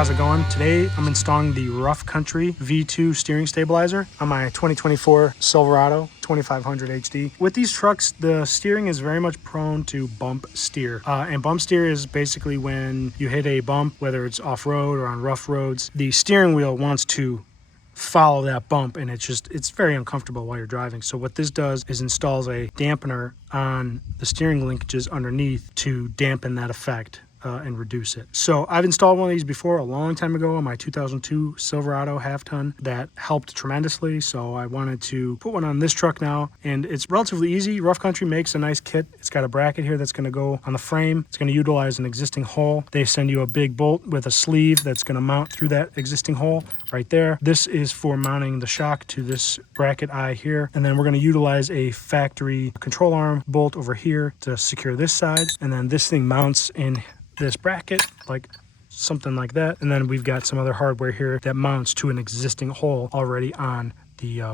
how's it going? Today I'm installing the Rough Country V2 steering stabilizer on my 2024 Silverado 2500 HD. With these trucks, the steering is very much prone to bump steer. And bump steer is basically when you hit a bump, whether it's off-road or on rough roads, the steering wheel wants to follow that bump, and it's very uncomfortable while you're driving. So what this does is installs a dampener on the steering linkages underneath to dampen that effect and reduce it. So I've installed one of these before a long time ago on my 2002 Silverado half-ton. That helped tremendously, so I wanted to put one on this truck now, and it's relatively easy. Rough Country makes a nice kit. It's got a bracket here that's going to go on the frame. It's going to utilize an existing hole. They send you a big bolt with a sleeve that's going to mount through that existing hole right there. This is for mounting the shock to this bracket eye here, and then we're going to utilize a factory control arm bolt over here to secure this side, and then this thing mounts in this bracket like something like that, and then we've got some other hardware here that mounts to an existing hole already on the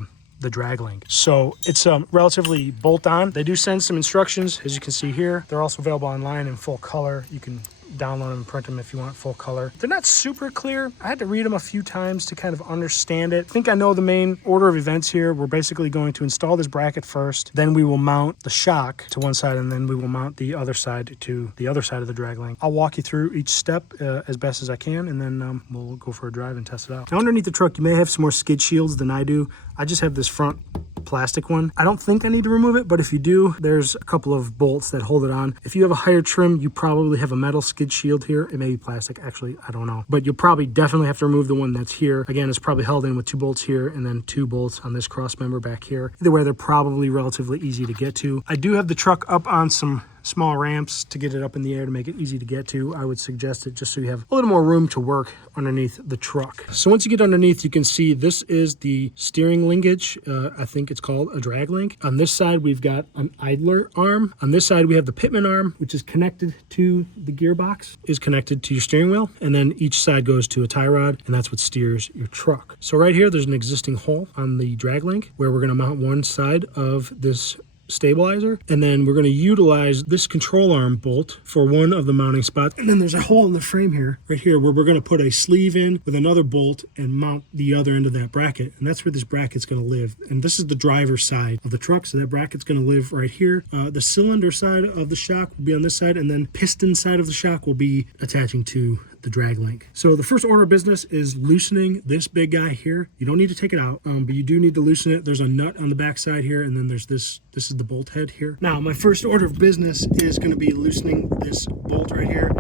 drag link. So it's relatively bolt on. They do send some instructions, as you can see here. They're also available online in full color. You can download them and print them if you want full color. They're not super clear. I had to read them a few times to kind of understand it. I think I know the main order of events here. We're basically going to install this bracket first, then we will mount the shock to one side, and then we will mount the other side to the other side of the drag link. I'll walk you through each step as best as I can, and then we'll go for a drive and test it out. Now, underneath the truck, you may have some more skid shields than I do. I just have this front plastic one. I don't think I need to remove it, but if you do, there's a couple of bolts that hold it on. If you have a higher trim, you probably have a metal skid shield here. It may be plastic, actually, I don't know. But you'll probably definitely have to remove the one that's here. Again, it's probably held in with 2 bolts here and then 2 bolts on this cross member back here. Either way, they're probably relatively easy to get to. I do have the truck up on some small ramps to get it up in the air to make it easy to get to. I would suggest it just so you have a little more room to work underneath the truck. So once you get underneath, you can see this is the steering linkage. I think it's called a drag link. On this side, we've got an idler arm. On this side, we have the pitman arm, which is connected to the gearbox, is connected to your steering wheel. And then each side goes to a tie rod, and that's what steers your truck. So right here, there's an existing hole on the drag link where we're gonna mount one side of this stabilizer, and then we're going to utilize this control arm bolt for one of the mounting spots. And then there's a hole in the frame here, right here, where we're going to put a sleeve in with another bolt and mount the other end of that bracket, and that's where this bracket's going to live. And this is the driver's side of the truck, so that bracket's going to live right here. The cylinder side of the shock will be on this side, and then piston side of the shock will be attaching to the drag link. So the first order of business is loosening this big guy here. You don't need to take it out, but you do need to loosen it. There's a nut on the back side here, and then there's this is the bolt head here. Now, my first order of business is going to be loosening this bolt right here.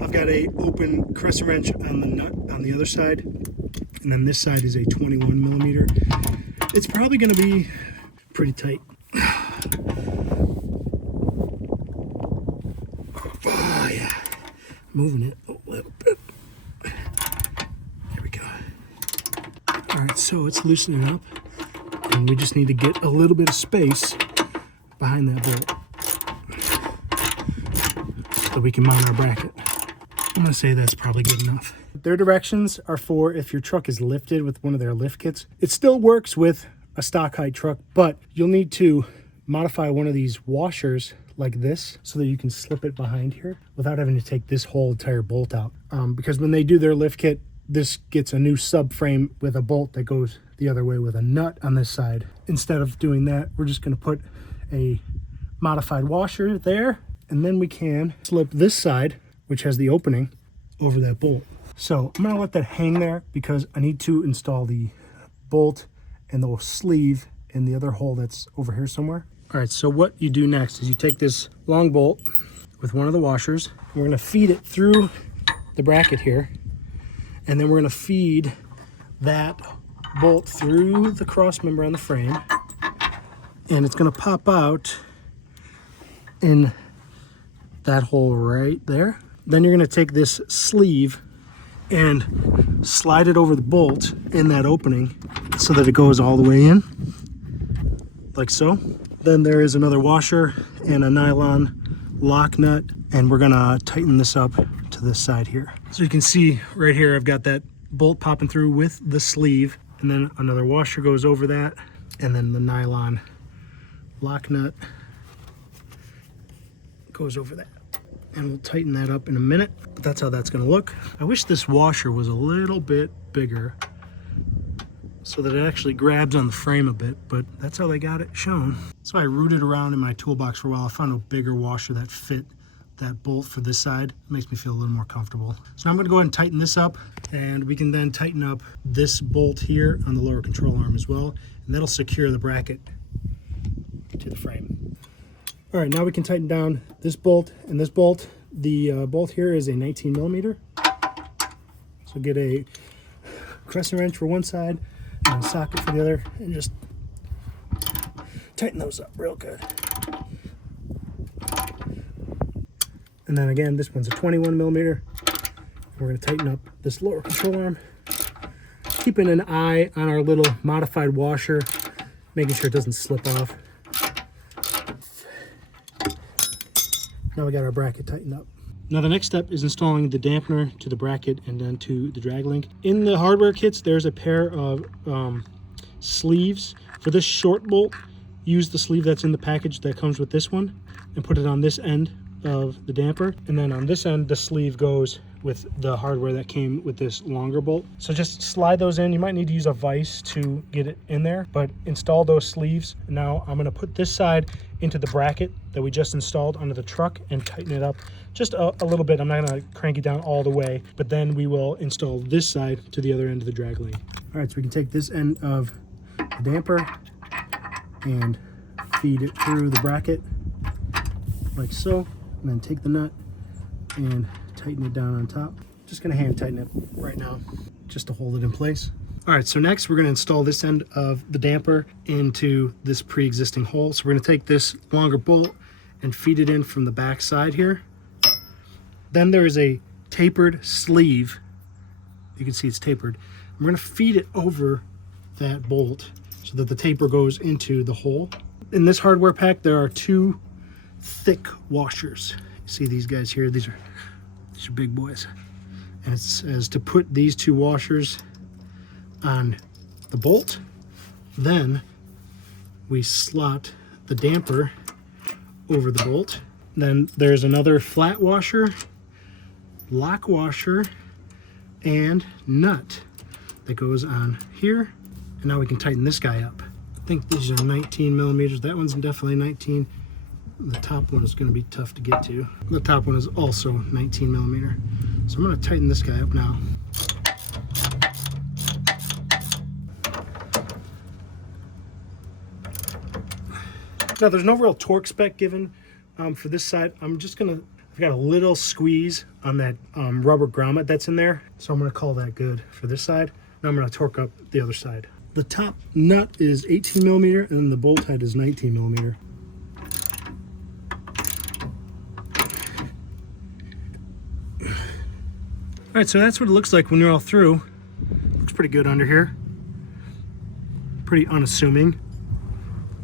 I've got a open crescent wrench on the nut on the other side, and then this side is a 21 millimeter. It's probably going to be pretty tight. Oh, yeah. Moving it a little bit. There we go. All right, so it's loosening up, and we just need to get a little bit of space behind that bolt so we can mount our bracket. I'm gonna say that's probably good enough. Their directions are for if your truck is lifted with one of their lift kits. It still works with a stock height truck, but you'll need to modify one of these washers like this so that you can slip it behind here without having to take this whole entire bolt out. Because when they do their lift kit, this gets a new subframe with a bolt that goes the other way with a nut on this side. Instead of doing that, we're just going to put a modified washer there, and then we can slip this side, which has the opening, over that bolt. So I'm going to let that hang there because I need to install the bolt and the sleeve in the other hole that's over here somewhere. All right, so what you do next is you take this long bolt with one of the washers. We're going to feed it through the bracket here, and then we're going to feed that bolt through the cross member on the frame, and it's going to pop out in that hole right there. Then you're going to take this sleeve and slide it over the bolt in that opening so that it goes all the way in, like so. Then there is another washer and a nylon lock nut, and we're gonna tighten this up to this side here. So you can see right here, I've got that bolt popping through with the sleeve, and then another washer goes over that, and then the nylon lock nut goes over that. and we'll tighten that up in a minute. But that's how that's gonna look. I wish this washer was a little bit bigger so that it actually grabs on the frame a bit, but that's how they got it shown. So I rooted around in my toolbox for a while. I found a bigger washer that fit that bolt for this side. It makes me feel a little more comfortable. So I'm gonna go ahead and tighten this up, and we can then tighten up this bolt here on the lower control arm as well, and that'll secure the bracket to the frame. All right, now we can tighten down this bolt and this bolt. The bolt here is a 19 millimeter. So get a crescent wrench for one side and a socket for the other, and just tighten those up real good. And then again, this one's a 21 millimeter. We're gonna tighten up this lower control arm, keeping an eye on our little modified washer, making sure it doesn't slip off. Now we got our bracket tightened up. Now the next step is installing the dampener to the bracket and then to the drag link. In the hardware kits, there's a pair of sleeves. For this short bolt, use the sleeve that's in the package that comes with this one and put it on this end of the damper. And then on this end, the sleeve goes with the hardware that came with this longer bolt. So just slide those in. You might need to use a vise to get it in there, but install those sleeves. Now I'm gonna put this side into the bracket that we just installed onto the truck and tighten it up just a little bit. I'm not gonna crank it down all the way, but then we will install this side to the other end of the drag link. All right, so we can take this end of the damper and feed it through the bracket like so, and then take the nut and tighten it down on top. Just gonna hand tighten it right now just to hold it in place. All right, so next we're gonna install this end of the damper into this pre-existing hole. So we're gonna take this longer bolt and feed it in from the back side here. Then there is a tapered sleeve. You can see it's tapered. We're gonna feed it over that bolt so that the taper goes into the hole. In this hardware pack, there are two thick washers. You see these guys here? These are big boys. And it says to put these two washers on the bolt. Then we slot the damper over the bolt. Then there's another flat washer, lock washer, and nut that goes on here. And now we can tighten this guy up. I think these are 19 millimeters. That one's definitely 19. The top one is going to be tough to get to. The top one is also 19 millimeter. So I'm going to tighten this guy up now. Now there's no real torque spec given for this side. I've got a little squeeze on that rubber grommet that's in there. So I'm going to call that good for this side. Now I'm going to torque up the other side. The top nut is 18 millimeter and then the bolt head is 19 millimeter. All right, so that's what it looks like when you're all through. Looks pretty good under here. Pretty unassuming.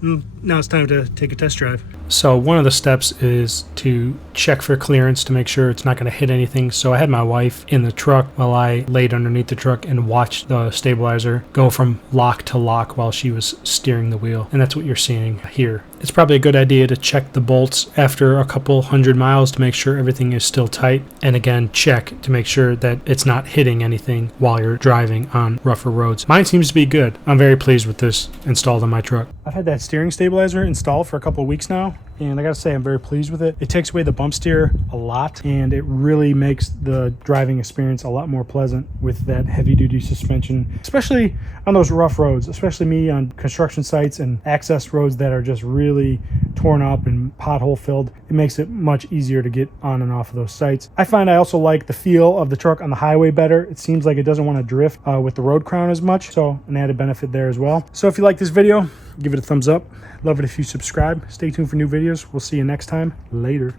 Now it's time to take a test drive. So one of the steps is to check for clearance to make sure it's not going to hit anything. So I had my wife in the truck while I laid underneath the truck and watched the stabilizer go from lock to lock while she was steering the wheel. And that's what you're seeing here. It's probably a good idea to check the bolts after a couple hundred miles to make sure everything is still tight. And again, check to make sure that it's not hitting anything while you're driving on rougher roads. Mine seems to be good. I'm very pleased with this installed on my truck. I've had that steering stabilizer installed for a couple of weeks now, and I gotta say I'm very pleased with it. It takes away the bump steer a lot, and it really makes the driving experience a lot more pleasant with that heavy duty suspension, especially on those rough roads, especially me on construction sites and access roads that are just really torn up and pothole filled. It makes it much easier to get on and off of those sites. I find I also like the feel of the truck on the highway better. It seems like it doesn't want to drift with the road crown as much, so an added benefit there as well. So if you like this video, give it a thumbs up. Love it if you subscribe. Stay tuned for new videos. We'll see you next time. Later.